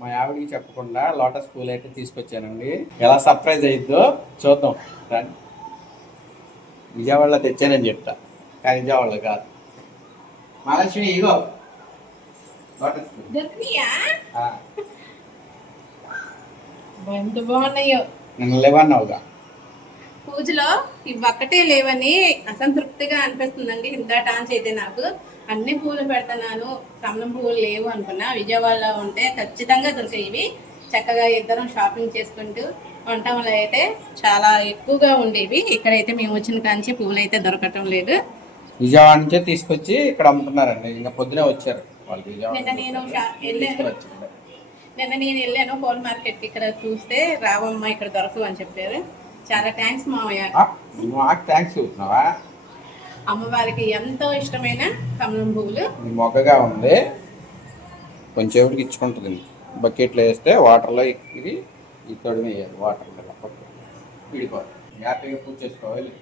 మా ఆవిడికి చెప్పకుండా లోటస్ పూలు అయితే తీసుకొచ్చానండి. ఎలా సర్ప్రైజ్ అయిద్దో చూద్దాం. రండి. విజయవాడలో తెచ్చానని చెప్తా, కానీ విజయవాడలో కాదు. మహాలక్ష్మి ఇగో లోటస్ పూలు. ఎంత బాగున్నాయో. నిన్న లేవన్నావుగా పూజలో ఇవి ఒక్కటే లేవని అసంతృప్తిగా అనిపిస్తుందండి. ఇంత టాన్స్ అయితే నాకు అన్ని పూలు పెడుతున్నాను, కమలం పువ్వులు లేవు అనుకున్నా. విజయవాడలో ఉంటే ఖచ్చితంగా దొరికాయి. ఇవి చక్కగా ఇద్దరం షాపింగ్ చేసుకుంటూ ఉండటంలో అయితే చాలా ఎక్కువగా ఉండేవి. ఇక్కడైతే మేము వచ్చిన కాంచి పువ్వులు అయితే దొరకటం లేదు. విజయవాడ నుంచే తీసుకొచ్చి ఇక్కడ అమ్ముతున్నారండి. ఇంకా పొద్దునే వచ్చారు వాళ్ళు. నిన్న నేను వెళ్ళాను పూల మార్కెట్కి. ఇక్కడ చూస్తే రావమ్మ ఇక్కడ దొరకవు అని చెప్పారు. చాలా థ్యాంక్స్ మామయ్య. మాకు థ్యాంక్స్ చెబుతున్నావా? అమ్మవారికి ఎంతో ఇష్టమైన కమలం పువ్వులు. మొగ్గగా ఉంది, కొంచెం ఎవరికి ఇచ్చుకుంటుంది. బకెట్లో వేస్తే వాటర్లో ఇది ఈ తొడిమి వేయాలి. వాటర్లో విడిపోవాలి. హ్యాపీగా పూజ చేసుకోవాలి.